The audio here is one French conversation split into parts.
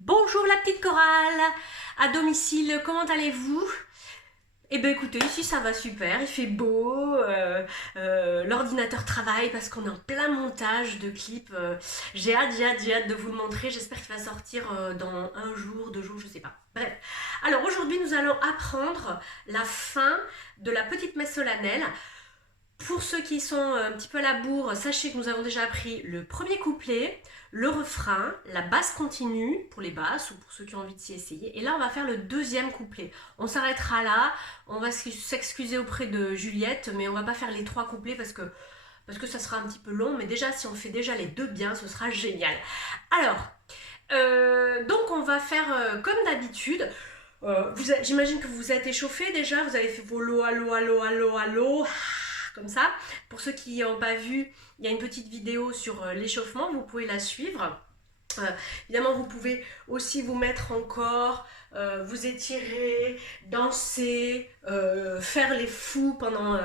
Bonjour la petite chorale, à domicile, comment allez-vous? Eh bien écoutez, ici ça va super, il fait beau, l'ordinateur travaille parce qu'on est en plein montage de clips. J'ai hâte de vous le montrer, j'espère qu'il va sortir dans un jour, 2 jours, je sais pas. Bref, alors aujourd'hui nous allons apprendre la fin de la petite messe solennelle. Pour ceux qui sont un petit peu à la bourre, sachez que nous avons déjà appris le premier couplet, le refrain, la basse continue pour les basses ou pour ceux qui ont envie de s'y essayer. Et là, on va faire le deuxième couplet. On s'arrêtera là, on va s'excuser auprès de Juliette, mais on va pas faire les 3 couplets parce que ça sera un petit peu long. Mais déjà, si on fait déjà les 2 bien, ce sera génial. Alors, donc on va faire comme d'habitude. J'imagine que vous vous êtes échauffé déjà, vous avez fait vos lots, allo, allo, allo, allo, comme ça. Pour ceux qui n'ont pas vu, il y a une petite vidéo sur l'échauffement, vous pouvez la suivre. Évidemment, vous pouvez aussi vous mettre en corps, vous étirer, danser, faire les fous pendant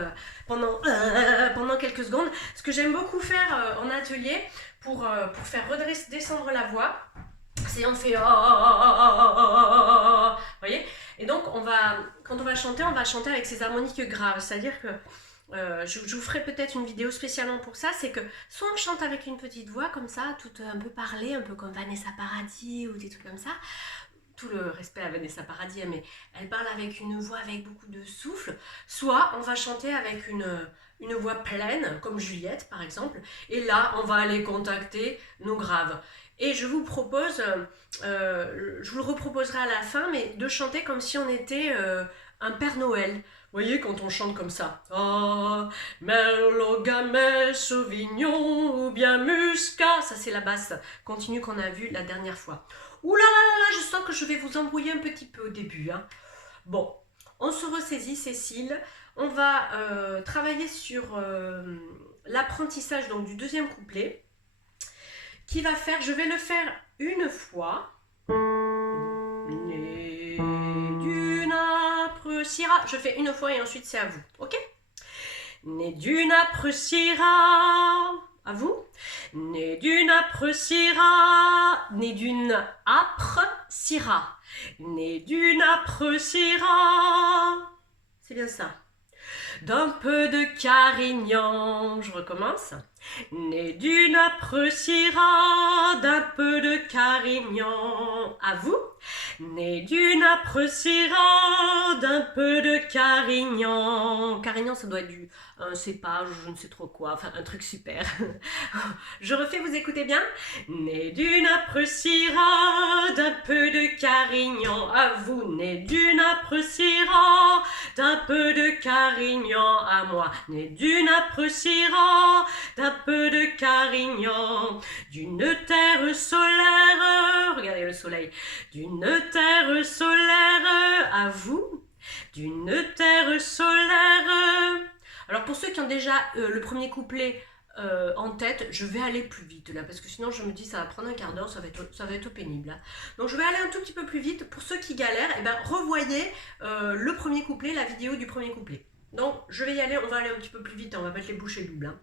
quelques secondes. Ce que j'aime beaucoup faire en atelier pour faire redescendre la voix, c'est on fait vous voyez. Et donc quand on va chanter avec ces harmoniques graves, c'est-à-dire que je vous ferai peut-être une vidéo spécialement pour ça, c'est que soit on chante avec une petite voix comme ça, toute un peu parlée, un peu comme Vanessa Paradis ou des trucs comme ça, tout le respect à Vanessa Paradis, mais elle parle avec une voix avec beaucoup de souffle, soit on va chanter avec une voix pleine, comme Juliette par exemple, et là on va aller contacter nos graves. Et je vous propose, je vous le reproposerai à la fin, mais de chanter comme si on était un Père Noël. Vous voyez, quand on chante comme ça. Ah, Merlot, Gamay, Sauvignon ou bien Muscat. Ça, c'est la basse continue qu'on a vue la dernière fois. Ouh là là là, je sens que je vais vous embrouiller un petit peu au début. Hein. Bon, on se ressaisit, Cécile. On va travailler sur l'apprentissage donc du deuxième couplet. Qui va faire, je vais le faire une fois. Né d'une âpre syrah. Je fais une fois et ensuite c'est à vous, ok? Né d'une âpre syrah. À vous? Né d'une âpre syrah. Né d'une âpre syrah. Né d'une âpre syrah. C'est bien ça. D'un peu de Carignan. Je recommence. Né d'une âpre syrah, d'un peu de Carignan. À vous. Né d'une âpre syrah, d'un peu de Carignan. Carignan, ça doit être un cépage, je ne sais trop quoi, enfin un truc super. Je refais, vous écoutez bien. Né d'une âpre syrah, d'un peu de Carignan. À vous. Né d'une âpre syrah, d'un peu de Carignan. À moi. Né d'une âpre syrah, d'un peu de Carignan, d'une terre solaire, regardez le soleil, d'une terre solaire, à vous, d'une terre solaire. Alors pour ceux qui ont déjà le premier couplet en tête, je vais aller plus vite là, parce que sinon je me dis ça va prendre un quart d'heure, ça va être pénible. Là. Donc je vais aller un tout petit peu plus vite. Pour ceux qui galèrent, et ben, revoyez le premier couplet, la vidéo du premier couplet. Donc je vais y aller, on va aller un petit peu plus vite, on va mettre les bouchées doubles. Hein.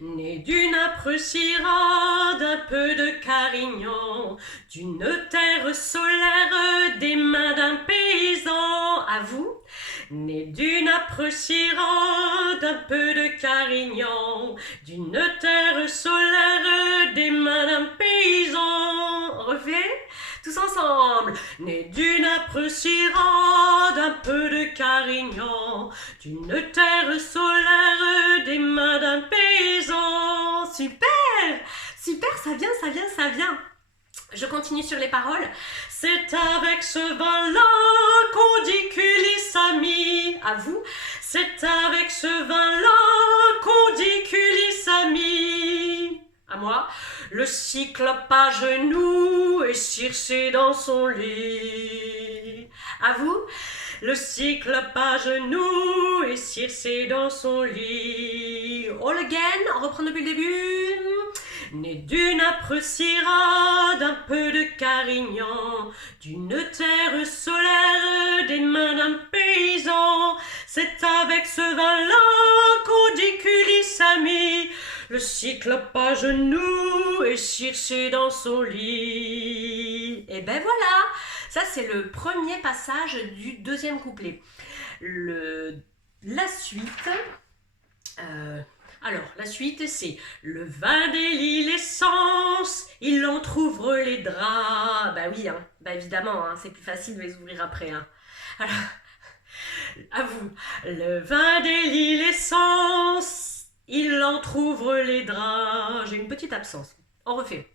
Né d'une âpre syrah, d'un peu de Carignan, d'une terre solaire, des mains d'un paysan, à vous. Né d'une âpre syrah, d'un peu de Carignan, d'une terre solaire, des mains d'un paysan. Refait tous ensemble. Né d'une âpre syrah, d'un peu de Carignan, d'une terre solaire, des mains d'un paysan. Super, super, ça vient, ça vient, ça vient. Je continue sur les paroles. C'est avec ce vin-là qu'on dit qu'Ulysse a mis. À vous. C'est avec ce vin-là qu'on dit qu'Ulysse a mis. À moi. Le cyclope à genoux et Circé dans son lit. À vous. Le cyclope à genoux et Circé dans son lit. All again, on reprend depuis le début. Né d'une âpre syrah, d'un peu de Carignan, d'une terre solaire, des mains d'un paysan, c'est avec ce vin-là qu'on dit qu'Ulysse a mis le cyclope à genoux et Circé dans son lit. ben voilà, ça c'est le premier passage du deuxième couplet. La suite, alors la suite c'est le vin délie l'essence, il entr'ouvre les draps. Bah oui, hein, bah évidemment, hein, c'est plus facile de les ouvrir après. Hein. Alors, à vous, le vin délie l'essence, il entr'ouvre les draps. J'ai une petite absence, on refait.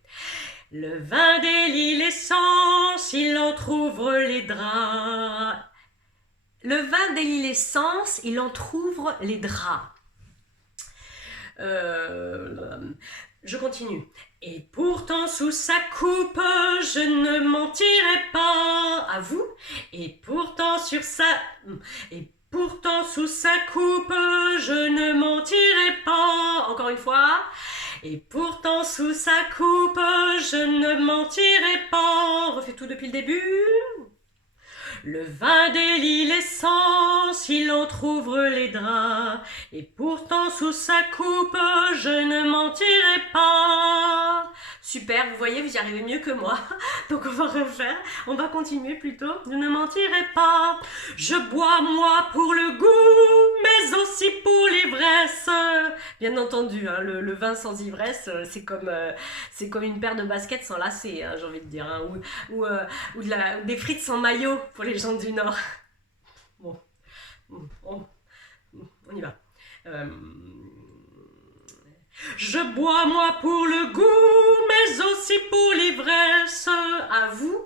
Le vin délie l'essence, il entr'ouvre les draps. Le vin délie l'essence, il entr'ouvre les draps. Je continue. Et pourtant sous sa coupe, je ne mentirai pas. À vous. Et pourtant sous sa coupe, je ne mentirai pas. Encore une fois. Et pourtant sous sa coupe, je ne mentirai pas. On refait tout depuis le début. Le vin délie l'essence, il entr'ouvre les draps. Et pourtant sous sa coupe, je ne mentirai pas. Super, vous voyez, vous y arrivez mieux que moi. Donc on va refaire, on va continuer plutôt. Je ne mentirai pas. Je bois moi pour le goût, mais aussi pour l'ivresse. Bien entendu, hein, le vin sans ivresse, c'est comme une paire de baskets sans lacets, hein, j'ai envie de dire. Hein, ou des frites sans maillot pour les gens du Nord. Bon, on y va. Je bois moi pour le goût, mais aussi pour l'ivresse. À vous.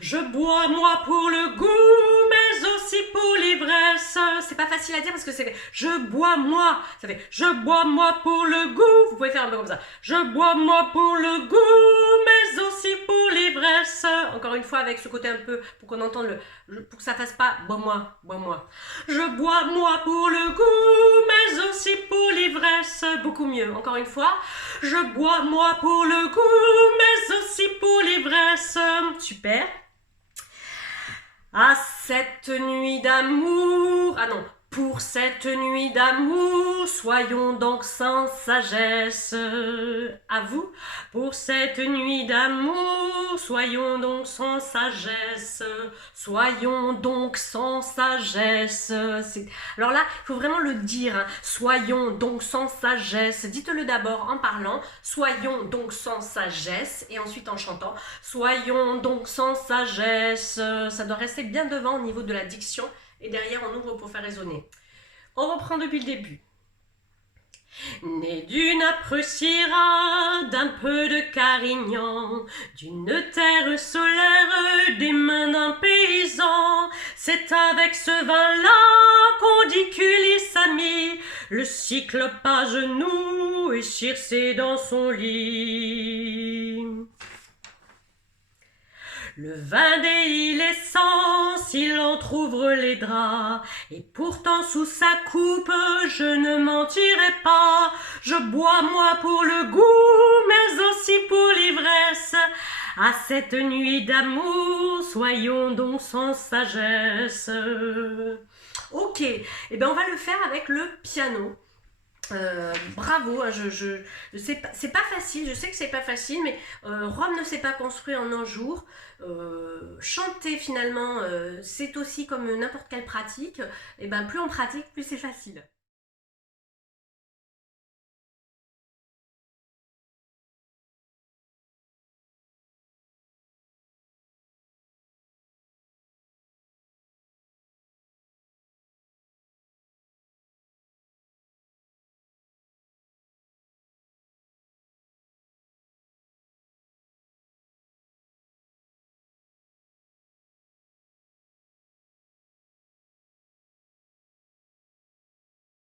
Je bois moi pour le goût, mais aussi pour l'ivresse. C'est pas facile à dire parce que c'est je bois moi. Ça fait je bois moi pour le goût. Vous pouvez faire un peu comme ça. Je bois moi pour le goût, mais aussi pour l'ivresse. Encore une fois avec ce côté un peu pour qu'on entende pour que ça fasse pas bois moi, bois moi. Je bois moi pour le goût, mais aussi pour l'ivresse. Beaucoup mieux. Encore une fois. Je bois moi pour le goût, mais aussi pour l'ivresse. Super. À cette nuit d'amour, ah non, pour cette nuit d'amour, soyons donc sans sagesse. À vous, pour cette nuit d'amour, soyons donc sans sagesse. Soyons donc sans sagesse. Alors là, il faut vraiment le dire. Hein. Soyons donc sans sagesse. Dites-le d'abord en parlant. Soyons donc sans sagesse. Et ensuite en chantant. Soyons donc sans sagesse. Ça doit rester bien devant au niveau de la diction. Et derrière, on ouvre pour faire résonner. On reprend depuis le début. Né d'une âpre Syrah, d'un peu de Carignan, d'une terre solaire, des mains d'un paysan, c'est avec ce vin-là qu'on dit qu'Ulysse a mis le cyclope à genoux et Circé dans son lit. Le vin délie l'essence, il entr'ouvre les draps, et pourtant sous sa coupe, je ne mentirai pas. Je bois moi pour le goût, mais aussi pour l'ivresse. À cette nuit d'amour, soyons donc sans sagesse. Ok, et ben on va le faire avec le piano. Bravo, hein, c'est pas facile, je sais que c'est pas facile, mais Rome ne s'est pas construit en un jour. Chanter finalement, c'est aussi comme n'importe quelle pratique, et ben plus on pratique, plus c'est facile.